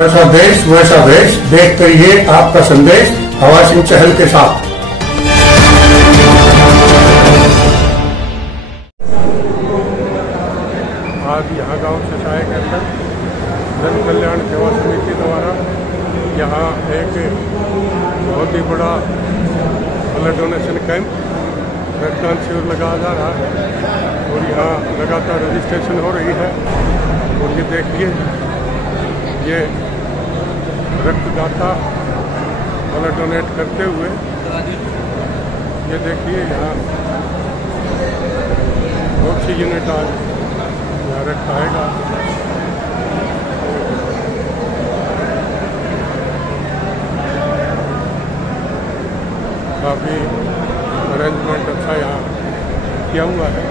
जैसा देश वैसा वेश, देखते रहिए आपका संदेश हवा सिंह चहल के साथ। आज यहाँ गांव सिसाई के अंदर जन कल्याण सेवा समिति द्वारा यहाँ एक बहुत ही बड़ा ब्लड डोनेशन कैंप रक्तदान शिविर लगाया जा रहा है और यहाँ लगातार रजिस्ट्रेशन हो रही है। और ये देखिए, ये रक्तदाता ब्लड डोनेट करते हुए, ये देखिए यहाँ बहुत सी यूनिट आज यहाँ रक्त आएगा। काफ़ी अरेंजमेंट अच्छा यहाँ किया हुआ है।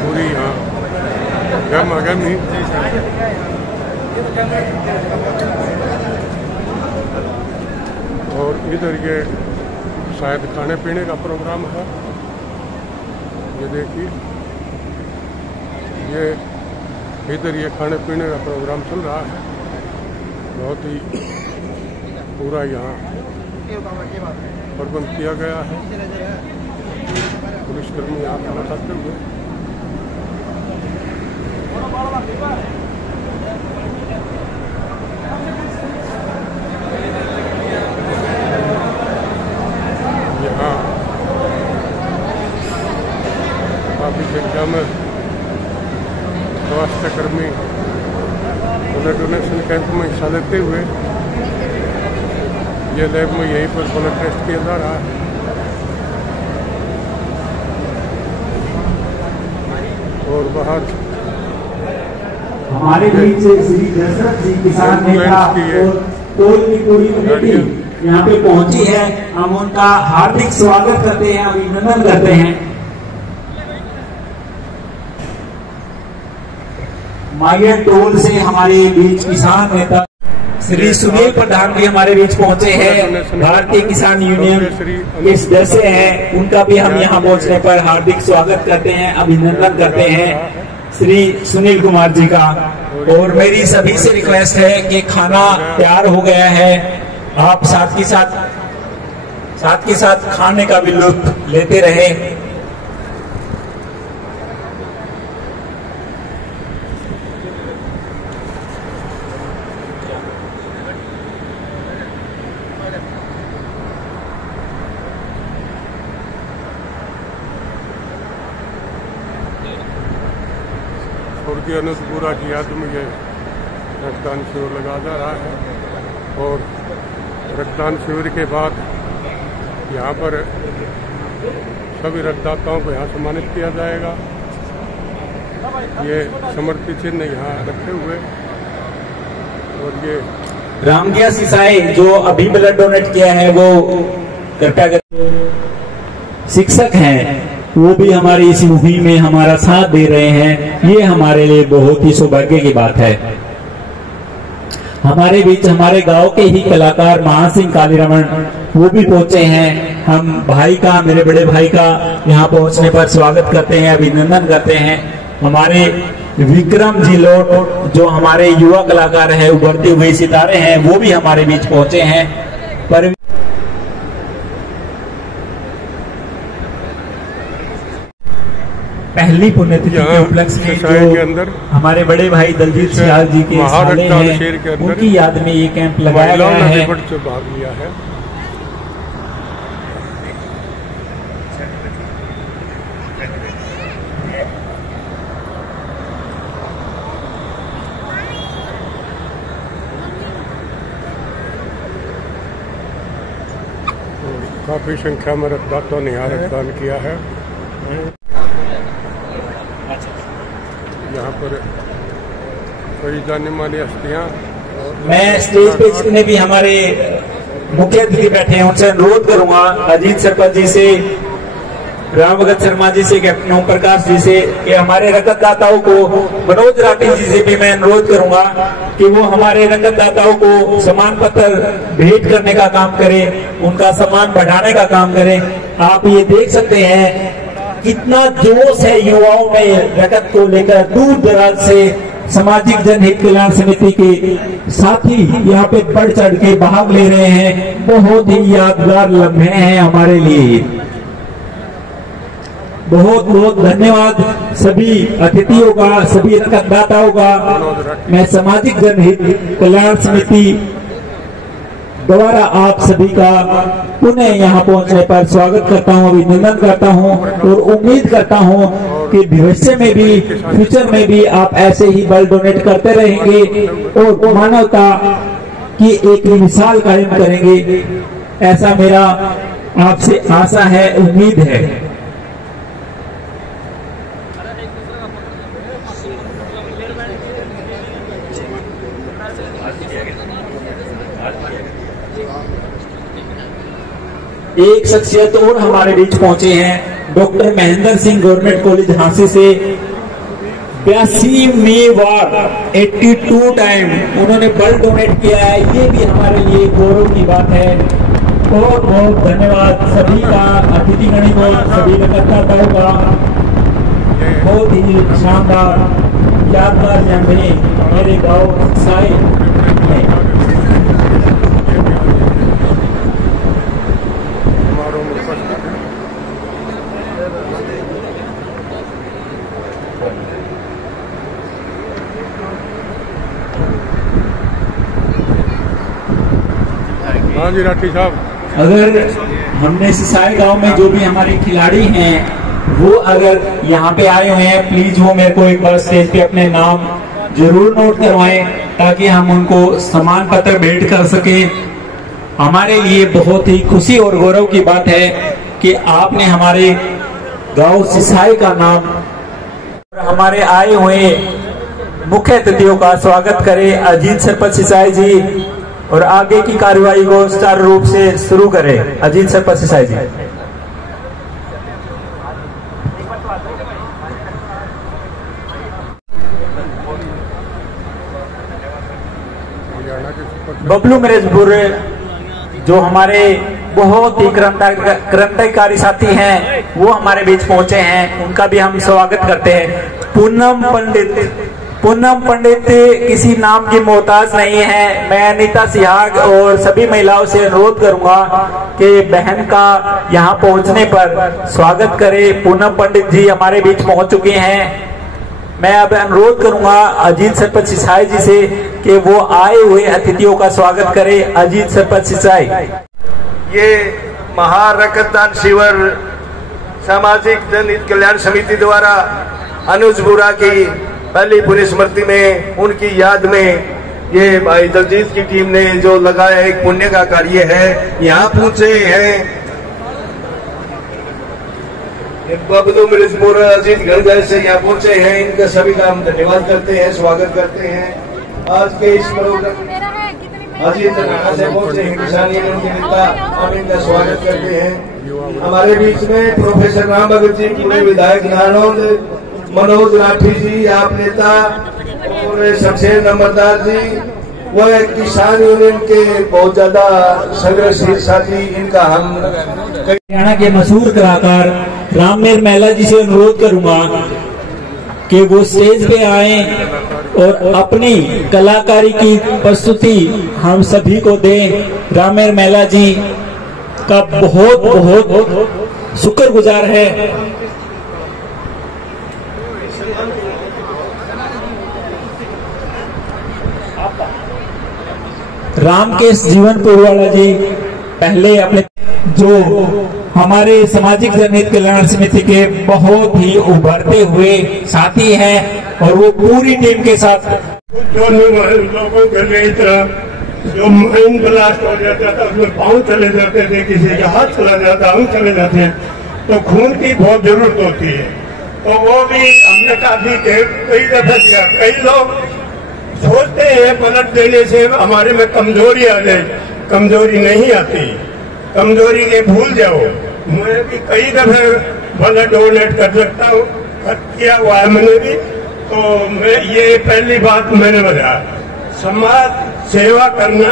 पूरी यहाँ गरमागर्मी और इधर ये शायद खाने पीने का प्रोग्राम है। ये देखिए, ये इधर ये खाने पीने का प्रोग्राम चल रहा है। बहुत ही पूरा यहाँ प्रबंध किया गया है। पुलिसकर्मी यहाँ पर बताते हुए यहाँ काफी संख्या में स्वास्थ्य कर्मी ब्लड डोनेशन कैंप में हिस्सा लेते हुए ये लैब में यहीं पर ब्लड टेस्ट किया जा रहा है। और बाहर हमारे बीच श्री दशरथ जी किसान नेता और टोल की पूरी कमेटी यहाँ पे पहुंची है। हम उनका हार्दिक स्वागत करते हैं, अभिनंदन करते हैं। मायर टोल से हमारे बीच किसान नेता श्री सुनील प्रधान भी हमारे बीच पहुंचे हैं। भारतीय किसान यूनियन के सदस्य हैं, उनका भी हम यहाँ पहुंचने पर हार्दिक स्वागत करते हैं, अभिनंदन करते हैं श्री सुनील कुमार जी का। और मेरी सभी से रिक्वेस्ट है कि खाना तैयार हो गया है, आप साथ के साथ खाने का भी लुत्फ लेते रहे। स्वर्गीय अनुजपुरा की याद में ये रक्तदान शिविर लगाया जा रहा है। और रक्तदान शिविर के बाद यहाँ पर सभी रक्तदाताओं को यहाँ सम्मानित किया जाएगा। ये समर्पित चिन्ह यहाँ रखे हुए और ये रामगिया सिसाई जो अभी ब्लड डोनेट किया है वो कृपया शिक्षक हैं, वो भी हमारी इस मुहिम में हमारा साथ दे रहे हैं। ये हमारे लिए बहुत ही सौभाग्य की बात है। हमारे बीच हमारे गांव के ही कलाकार महासिंह कालीरमण वो भी पहुंचे हैं। हम भाई का, मेरे बड़े भाई का यहाँ पहुंचने पर स्वागत करते हैं, अभिनंदन करते हैं। हमारे विक्रम जी लोट जो हमारे युवा कलाकार हैं, उभरते हुए सितारे हैं, वो भी हमारे बीच पहुंचे हैं। पर पहली पुण्यतिथि के उपलक्ष्य में जो हमारे बड़े भाई दलजीत सियाल जी के साले हैं, उनकी याद में ये कैंप लगाया गया है। भाग लिया है। काफी संख्या में रक्तदाताओं ने यहाँ रक्तदान किया है। यहाँ पर कई जाने मानी हस्तियाँ। मैं स्टेज पे जितने भी हमारे मुख्य अतिथि बैठे हैं उनसे अनुरोध करूंगा, अजीत सरपंच जी से, राम भगत शर्मा जी से, कैप्टन ओम प्रकाश जी से, कि हमारे रक्तदाताओं को, मनोज राठी जी से भी मैं अनुरोध करूंगा कि वो हमारे रक्तदाताओं को सम्मान पत्र भेंट करने का काम करें, उनका सम्मान बढ़ाने का काम करें। आप ये देख सकते हैं कितना जोश है युवाओं में रगत को लेकर। दूर दराज से सामाजिक जनहित कल्याण समिति के साथी यहाँ पे बढ़ चढ़ के भाग ले रहे हैं। बहुत ही यादगार लम्हे हैं हमारे लिए। बहुत बहुत धन्यवाद सभी अतिथियों का, सभी रक्तदाताओं का। मैं सामाजिक जनहित कल्याण समिति द्वारा आप सभी का पुनः यहाँ पहुंचने पर स्वागत करता हूँ, अभिनंदन करता हूँ और उम्मीद करता हूँ कि भविष्य में भी, फ्यूचर में भी आप ऐसे ही बल डोनेट करते रहेंगे और मानवता की एक मिसाल कायम करेंगे। ऐसा मेरा आपसे आशा है, उम्मीद है। एक शख्सियत और हमारे बीच पहुंचे हैं, doctor Mahendra Singh, government college Jhansi से 82वें वार 82 टाइम उन्होंने ब्लड डोनेट किया है। ये भी हमारे लिए गौरव की बात है। बहुत बहुत धन्यवाद सभी का, अतिथिगण को, सभी रक्तदाताओं का। बहुत ही शानदार यादगार लम्हे मेरे गाँव साई में। हाँ जी राठी साहब, अगर हमने सिसाई गांव में जो भी हमारे खिलाड़ी हैं वो अगर यहाँ पे आए हुए हैं, प्लीज वो मेरे को एक बार स्टेज पे अपने नाम जरूर नोट करवाएं ताकि हम उनको सम्मान पत्र भेंट कर सके। हमारे लिए बहुत ही खुशी और गौरव की बात है कि आपने हमारे गांव सिसाई का नाम। हमारे आए हुए मुख्य अतिथियों का स्वागत करें अजीत सरपंच सिसाई जी और आगे की कार्यवाही को सुचारू रूप से शुरू करें। अजीत सरपंच सिसाई जी। बबलू मरेजपुर जो हमारे बहुत ही क्रांतिकारी साथी हैं वो हमारे बीच पहुंचे हैं, उनका भी हम स्वागत करते हैं। पूनम पंडित किसी नाम की मोहताज नहीं है। मैं अनीता सिहाग और सभी महिलाओं से अनुरोध करूंगा कि बहन का यहाँ पहुंचने पर स्वागत करें। पूनम पंडित जी हमारे बीच पहुंच चुके हैं। मैं अब अनुरोध करूंगा अजीत सरपंच सिसाई जी से कि वो आए हुए अतिथियों का स्वागत करें। अजीत सरपंच सिसाई। ये महारक्तदान शिविर सामाजिक जनहित कल्याण समिति द्वारा अनुज बुरा की पहली पुण्य स्मृति में उनकी याद में ये भाई दलजीत की टीम ने जो लगाया एक पुण्य का कार्य है। यहाँ पहुंचे हैं बबलू मरेजपुर अजीत गंज से यहाँ पहुंचे हैं। इनका सभी का हम धन्यवाद करते हैं, स्वागत करते हैं। आज के इस प्रोग्राम अजीत नाना से पहुंचे हैं किसान यूनियन के नेता, हम इनका स्वागत करते हैं। हमारे बीच में प्रोफेसर राम भगत जी, पूर्व विधायक नानौद, मनोज राठी जी आप नेता और शमशेर नंबरदार जी, वह किसान यूनियन के बहुत ज्यादा संघर्षशील साथी। इनका हम हरियाणा के मशहूर कलाकार राममेर महिला जी से अनुरोध करूंगा कि वो स्टेज पे आए और अपनी कलाकारी की प्रस्तुति हम सभी को दें। राममेर महिला जी का बहुत बहुत शुक्रगुजार है। रामकेश जीवन पुरवाला जी पहले अपने जो हमारे सामाजिक जनहित कल्याण समिति के बहुत ही उभरते हुए साथी हैं और वो पूरी टीम के साथ लोगों के लिए इतना जो माइंड ब्लास्ट हो जाता था, उसमें पाँव चले जाते थे, किसी का हाथ चला जाता, आंख चले जाते हैं, तो खून की बहुत जरूरत होती है। तो वो भी हमने काफी कई दफा किया। कई लोग सोचते हैं ब्लड देने से हमारे में कमजोरी आ जाए, कमजोरी नहीं आती, कमजोरी के भूल जाओ। मैं भी कई दफे ब्लड डोनेट कर सकता हूँ, किया हुआ है मैंने भी। तो मैं ये पहली बात मैंने बताया, समाज सेवा करना।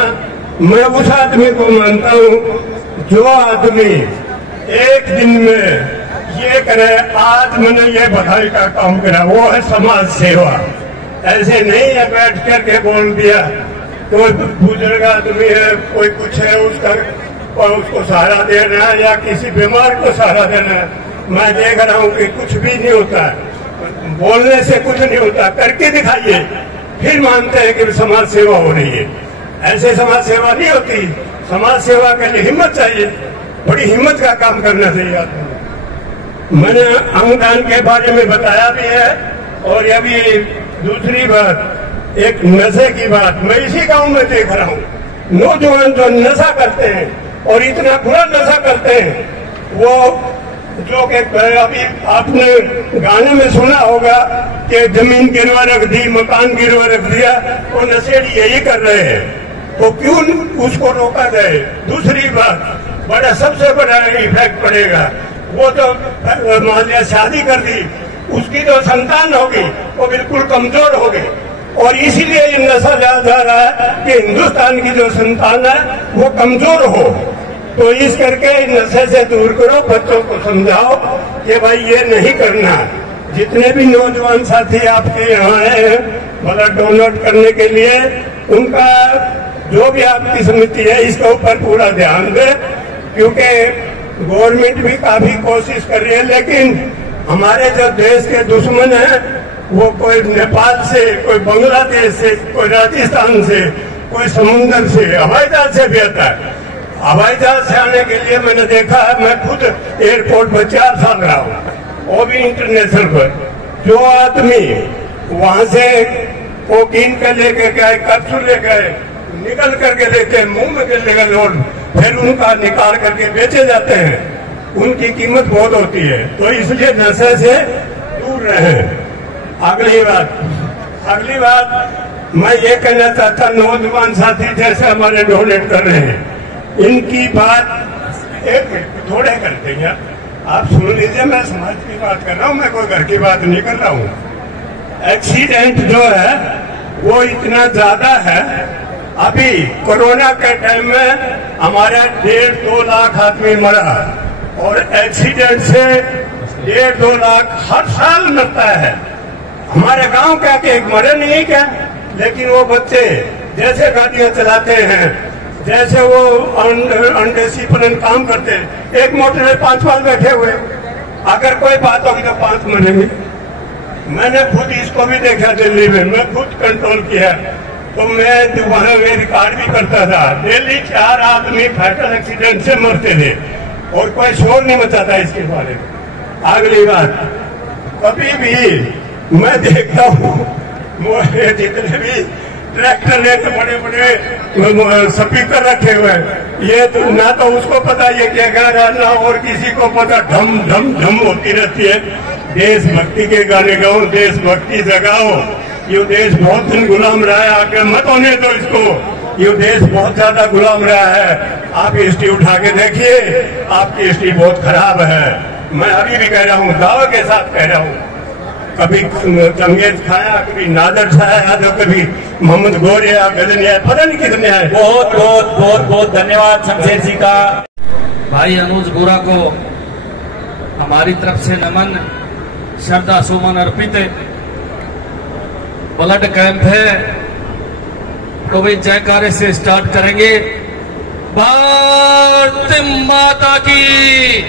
मैं उस आदमी को मानता हूँ जो आदमी एक दिन में ये करे। आज मैंने ये भलाई का काम करा, वो है समाज सेवा। ऐसे नहीं है बैठ करके बोल दिया कोई बुजुर्ग आदमी है, कोई कुछ है, उसको सहारा देना है या किसी बीमार को सहारा देना है। मैं देख रहा हूँ कि कुछ भी नहीं होता है, बोलने से कुछ नहीं होता, करके दिखाइए फिर मानते हैं कि समाज सेवा हो रही है। ऐसे समाज सेवा नहीं होती। समाज सेवा के लिए हिम्मत चाहिए, बड़ी हिम्मत का काम करना चाहिए आदमी। मैंने अंगदान के बारे में बताया भी है। और ये भी दूसरी बात, एक नशे की बात मैं इसी गांव में देख रहा हूँ। नौजवान जो नशा करते हैं और इतना बुरा नशा करते हैं, वो जो कि अभी आपने गाने में सुना होगा कि जमीन गिरवा रख दी, मकान गिरवा रख दिया, वो नशेड़ी यही कर रहे हैं। तो क्यों उसको रोका जाए? दूसरी बात, बड़ा सबसे बड़ा इफेक्ट पड़ेगा। वो तो मान लिया शादी कर दी, उसकी जो संतान होगी वो बिल्कुल कमजोर होगी। और इसीलिए ये नशा लिया जा रहा है कि हिंदुस्तान की जो संतान है वो कमजोर हो। तो इस करके नशे से दूर करो, बच्चों को समझाओ कि भाई ये नहीं करना। जितने भी नौजवान साथी आपके यहाँ हैं ब्लड डोनेट करने के लिए, उनका जो भी आपकी समिति है इसके ऊपर पूरा ध्यान दे, क्योंकि गवर्नमेंट भी काफी कोशिश कर रही है। लेकिन हमारे जो देश के दुश्मन हैं वो कोई नेपाल से, कोई बांग्लादेश से, कोई राजस्थान से, कोई समुन्द्र से, हवाई जहाज से भी आता है। हवाई जहाज से आने के लिए मैंने देखा है, मैं खुद एयरपोर्ट पर 4 साल रहा हूँ, वो भी इंटरनेशनल पर। जो आदमी वहां से कोकीन का लेके गए, कैप्सूल ले गए, निकल करके लेके मुंह में ले गए लोग, फिर उनका निकाल करके बेचे जाते हैं, उनकी कीमत बहुत होती है। तो इसलिए नशे से दूर रहें। अगली बात मैं ये कहना चाहता, नौजवान साथी जैसे हमारे डोनेट कर रहे हैं, इनकी बात एक थोड़े करते हैं। आप सुन लीजिए, मैं समाज की बात कर रहा हूँ, मैं कोई घर की बात नहीं कर रहा हूँ। एक्सीडेंट जो है वो इतना ज्यादा है। अभी कोरोना के टाइम में हमारे 1.5-2 लाख आदमी मरा, और एक्सीडेंट से 1.5-2 लाख हर साल मरता है। हमारे गांव क्या कि मरे नहीं क्या, लेकिन वो बच्चे जैसे गाड़ियां चलाते हैं, जैसे वो अनडिसिप्लिन काम करते हैं, एक मोटर में 5 बार बैठे हुए, अगर कोई बात होगी तो 5 मरेंगे। मैंने खुद इसको भी देखा दिल्ली में, मैं खुद कंट्रोल किया, तो मैं वहां में रिकॉर्ड भी करता था। दिल्ली 4 आदमी फैटल एक्सीडेंट से मरते थे और कोई शोर नहीं मचाता इसके बारे में। अगली बात, कभी भी मैं देखता हूँ जितने भी ट्रैक्टर लेते बड़े बड़े स्पीकर रखे हुए हैं, ये तो ना तो उसको पता ये क्या गा रहा, ना और किसी को पता, ढम ढम ढम होती रहती है। देशभक्ति के गाने गाओ, देशभक्ति जगाओ। ये देश बहुत दिन गुलाम रहा है, आगे मत होने दो इसको। ये देश बहुत ज्यादा गुलाम रहा है। आप हिस्ट्री उठा के देखिए, आपकी हिस्ट्री बहुत खराब है। मैं अभी भी कह रहा हूँ, दावे के साथ कह रहा हूँ, कभी चंगेज खाया, कभी नादर खाया, तो कभी मोहम्मद गोरिया, गजनिया, पता नहीं कितने आए। बहुत बहुत बहुत बहुत धन्यवाद शमशेर जी का। भाई अनुज गोरा को हमारी तरफ से नमन, श्रद्धा सुमन अर्पित। ब्लड कैंप है तो भाई जयकारे से स्टार्ट करेंगे। भारत माता की,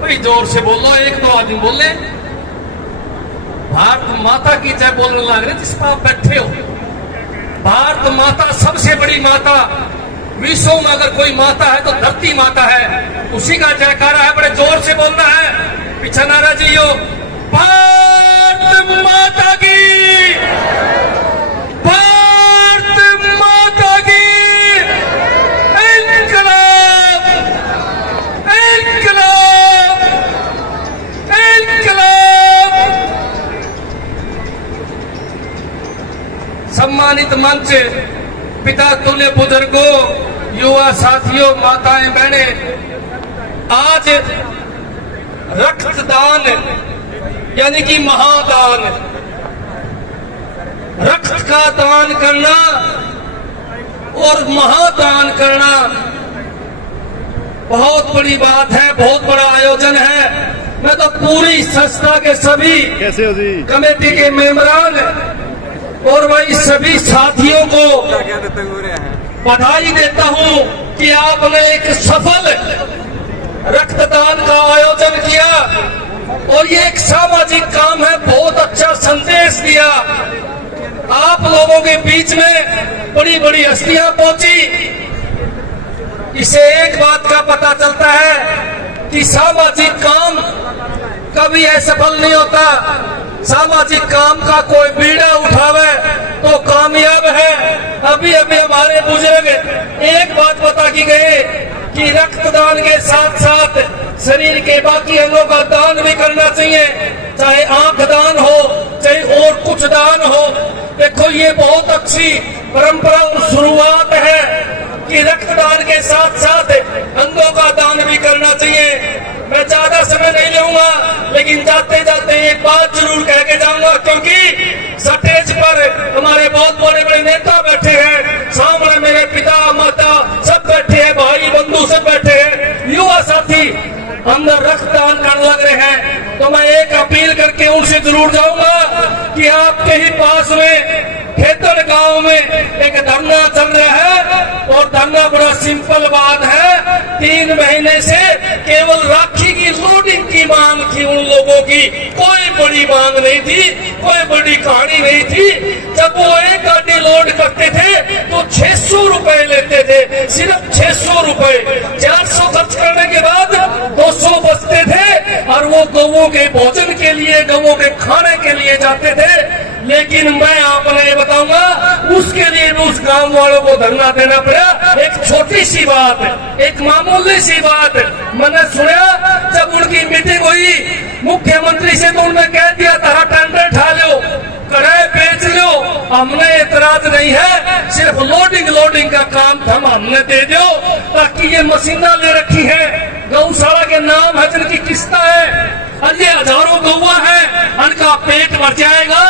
भाई जोर से बोलो, 1-2 आदमी बोल ले। भारत माता की जय बोलने लग रहे जिस पर आप बैठे हो। भारत माता सबसे बड़ी माता, विश्व में अगर कोई माता है तो धरती माता है, उसी का जयकारा है, बड़े जोर से बोलना है। पीछे नारा जियो, भारत माता की, भारत माता की, इनकलाब, इनकलाब, इनकलाब। सम्मानित मंच, पिता तुल्य बुजुर्गों, युवा साथियों, माताएं बहने, आज रक्तदान यानी कि महादान, रक्त का दान करना और महादान करना बहुत बड़ी बात है, बहुत बड़ा आयोजन है। मैं तो पूरी संस्था के सभी कैसे हो जी कमेटी के मेंबरान और वही सभी साथियों को बधाई देता हूं कि आपने एक सफल रक्तदान का आयोजन किया और ये एक सामाजिक काम है, बहुत अच्छा संदेश दिया। आप लोगों के बीच में बड़ी बड़ी हस्तियां पहुंची, इसे एक बात का पता चलता है कि सामाजिक काम कभी असफल नहीं होता। सामाजिक काम का कोई बीड़ा उठावे तो कामयाब है। अभी अभी हमारे बुजुर्ग एक बात बता के गए कि रक्तदान के साथ साथ शरीर के बाकी अंगों का दान भी करना चाहिए, चाहे आंख दान हो चाहे और कुछ दान हो। देखो ये बहुत अच्छी परंपरा और शुरुआत है कि रक्तदान के साथ साथ अंगों का दान भी करना चाहिए। मैं ज्यादा समय नहीं लूंगा, लेकिन जाते जाते एक बात जरूर कह के जाऊंगा, क्योंकि स्टेज पर हमारे बहुत बड़े बड़े नेता बैठे हैं, सामने मेरे पिता माता सब बैठे हैं, भाई बंधु सब बैठे हैं, युवा साथी अंदर रक्तदान करने लग रहे हैं। तो मैं एक अपील करके उनसे जरूर जाऊंगा कि आपके ही पास में खेतड़ गांव में एक धरना चल रहा है और धरना बड़ा सिंपल बात है। 3 महीने से केवल राखी की लोडिंग की मांग थी उन लोगों की, कोई बड़ी मांग नहीं थी, कोई बड़ी कहानी नहीं थी। जब वो एक गाड़ी लोड करते थे तो 600 रुपए लेते थे, सिर्फ 600 रुपए। 400 खर्च करने के बाद 200 बचते थे और वो गौओं के भोजन के लिए, गौओं के खाने के लिए जाते थे। लेकिन मैं आपने बताऊंगा उसके लिए भी उस गांव वालों को धरना देना पड़ा। एक छोटी सी बात, एक मामूली सी बात मैंने सुना, जब उनकी मीटिंग हुई मुख्यमंत्री से तो उन्होंने कह दिया था टेंडर ठा लो, कड़ाई बेच लो, हमने एतराज नहीं है, सिर्फ लोडिंग का काम हमने दे दो, ताकि ये मशीना ले रखी है, गौशाला के नाम है जिनकी किस्ता है, और ये हजारों गौवा है, उनका पेट भर जाएगा।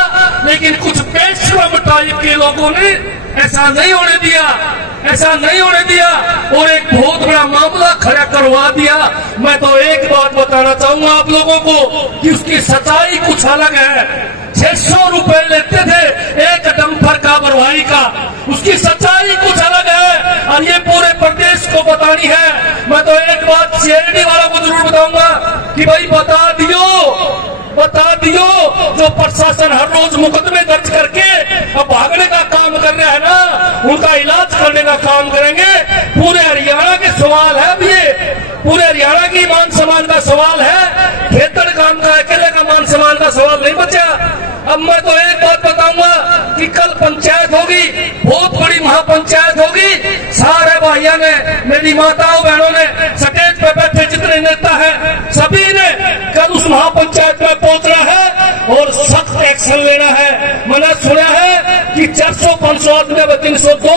लेकिन कुछ पेट श्रम टाइप के लोगों ने ऐसा नहीं होने दिया, ऐसा नहीं होने दिया और एक बहुत बड़ा मामला खड़ा करवा दिया। मैं तो एक बात बताना चाहूंगा आप लोगों को कि उसकी सच्चाई कुछ अलग है। 600 रुपए लेते थे एक डंपर का भरवाई का, उसकी सच्चाई कुछ अलग है और ये पूरे प्रदेश को बतानी है। मैं तो एक बात सीआईडी वालों को जरूर बताऊंगा कि भाई बता दियो जो प्रशासन हर रोज मुकदमे दर्ज करके अब भागने का काम कर रहा है ना, उनका इलाज करने का काम करेंगे। पूरे हरियाणा के सवाल है, अब ये पूरे हरियाणा की मान सम्मान का सवाल है, खेतड़ काम का अकेले का मान सम्मान का सवाल नहीं बचा। अब मैं तो एक बात बताऊंगा कि कल पंचायत होगी, बहुत बड़ी महापंचायत होगी, सारे भाइयों ने, मेरी माताओं बहनों ने, स्टेज पे बैठे जितने नेता हैं सभी ने कल उस महापंचायत में पहुंचना है और सख्त एक्शन लेना है। मैंने सुना है कि 400, 500 में 302,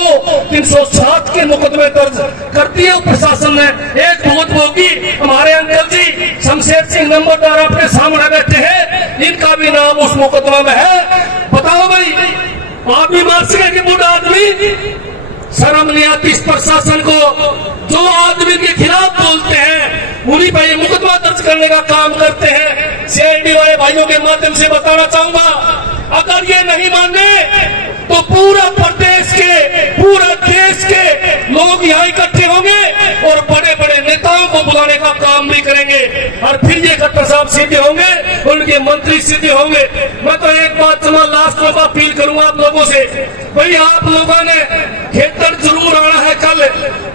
307 के मुकदमे दर्ज कर दिए प्रशासन ने। एक बहुत होगी हमारे अंकल जी शमशेर सिंह नंबरदार आपके सामने बैठे हैं, इनका भी नाम उस मुकदमा में है। बताओ भाई, आप भी मार सके कि बूढ़ा आदमी, शर्म नहीं आती इस प्रशासन को? जो आदमी के खिलाफ बोलते हैं उन्हीं पर ये मुकदमा दर्ज करने का काम करते हैं। सीआईडी वाले भाइयों के माध्यम से बताना चाहूंगा, अगर ये नहीं माने तो पूरा प्रदेश के, पूरा देश के लोग यहाँ इकट्ठे होंगे और बड़े बड़े नेताओं को बुलाने का काम भी करेंगे और फिर ये खट्टर साहब सीधे होंगे, उनके मंत्री सीधे होंगे। मैं तो एक बात लास्ट में अपील करूंगा आप लोगों से, भाई आप लोगों ने खेतर जरूर आना है कल,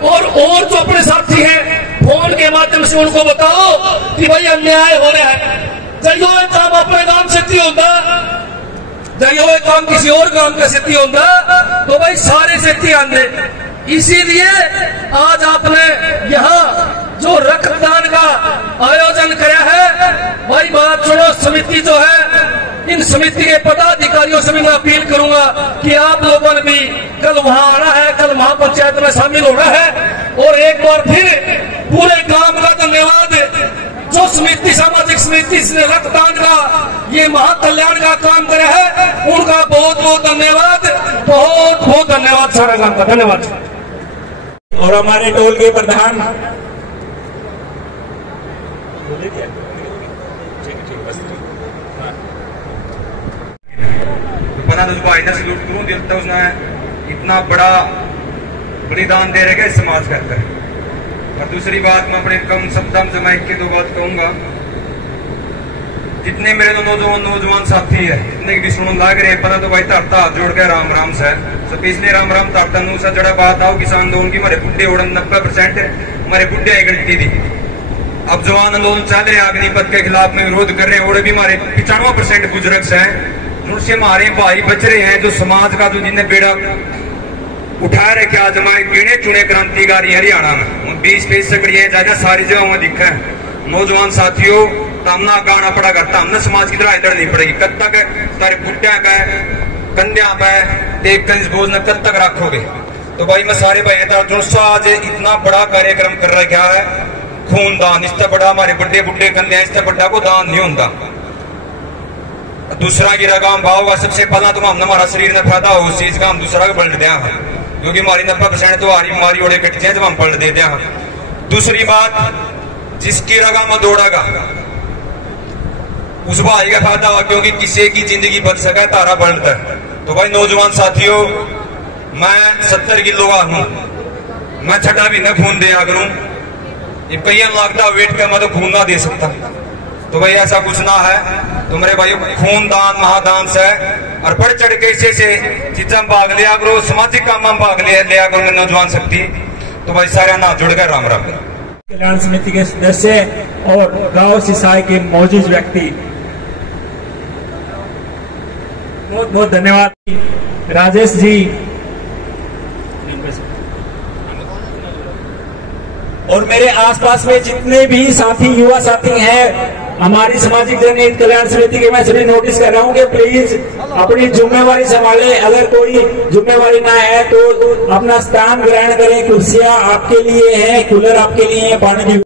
और जो अपने साथी हैं फोन के माध्यम से उनको बताओ कि भाई अन्याय हो रहा है, जो काम अपने गांव से होगा, जो काम किसी और गांव का सिद्धि होगा, तो भाई सारे सिद्धि आंदे। इसीलिए आज आपने यहाँ जो रक्तदान का आयोजन किया है, भाई बात सुनो, समिति जो है, इन समिति के पदाधिकारियों से भी मैं अपील करूंगा कि आप लोगों ने भी कल वहां आना है, कल महापंचायत में शामिल होना है। और एक बार फिर पूरे गांव का धन्यवाद, जो समिति, सामाजिक समिति ने रक्तदान का ये महाकल्याण का काम करा है, उनका बहुत बहुत धन्यवाद, बहुत बहुत धन्यवाद सारा गांव का, धन्यवाद। और हमारे टोल के प्रधान बना तो उस भाई ने सल्यूट करूं, दिल तो उसने इतना बड़ा बलिदान दे रहे समाज के अंदर। और दूसरी बात मैं अपने कम शब्दों से मैं 1 2 बात कहूंगा। जितने मेरे तो नौजवान साथी है, जितने की सुन लाग रहे पता तो भाई धरता हाथ जोड़ के राम राम से सब इसलिए राम राम धरता नू सा जड़ा बात आओ किसान आंदोलन की, हमारे बुढ़े उड़न 90% हमारे बुढ़े आई गलती थी। अब जवान आंदोलन चल रहे अग्निपथ के खिलाफ में विरोध कर रहे हैं, और भी हमारे 95% बुजुर्ग हैं जिनसे हमारे भाई बच रहे हैं, जो समाज का जो जिन्हें बेड़ा उठा रहे। क्या आज हमारे गिने चुने क्रांतिकारी हरियाणा में 20-20 सकड़ियां ज्यादा सारी जगह में दिखा है। नौजवान साथियों, तामना गाना पड़ा करता, हमने समाज की तरह लड़नी पड़ेगी। कब तक तारे पुट्टिया का कन्या का देख कर इस बोझ ने कब तक रखोगे? तो भाई मैं सारे भाई जो आज इतना बड़ा कार्यक्रम कर रहा है, क्या है खूनदान, इससे बड़ा हमारे बड़े बुढ़े कन्या इससे बड़ा को दान नहीं होता। दूसरा की रगाम भाव हुआ, सबसे पहला तो हम हमारा शरीर में फायदा हो उस चीज का हम दूसरा को पलट दिया, क्योंकि हमारी 90% तो हमारी बीमारी ओढ़े कटते हैं जब हम पलट देते हैं। दूसरी बात, जिसकी रगा में दौड़ागा उस भाई का फायदा हुआ, क्योंकि किसी की जिंदगी बच सका तारा बढ़ता है। तो भाई नौजवान साथियों, मैं 70 किलो का हूं, मैं छठा भी न खून दिया करूं, ये कई लगता वेट का मैं तो खून ना दे सकता। तो भाई ऐसा कुछ ना है, तो मेरे भाई खून दान महादान से और बढ़ चढ़ के ऐसे चीजा में भाग लिया करो, सामाजिक काम में भाग लिया करो नौजवान शक्ति। तो भाई सारे ना जुड़ गए, राम राम। कल्याण समिति के सदस्य और गांव सिसाई के मौजूद व्यक्ति, बहुत बहुत धन्यवाद। राजेश जी और मेरे आसपास में जितने भी साथी युवा साथी हैं हमारी सामाजिक जनहित कल्याण समिति के, मैं सभी नोटिस कर रहा हूं कि प्लीज अपनी जिम्मेवारी संभालें। अगर कोई जिम्मेवारी ना है तो अपना स्थान ग्रहण करें। कुर्सियां आपके लिए हैं, कूलर आपके लिए है, पानी की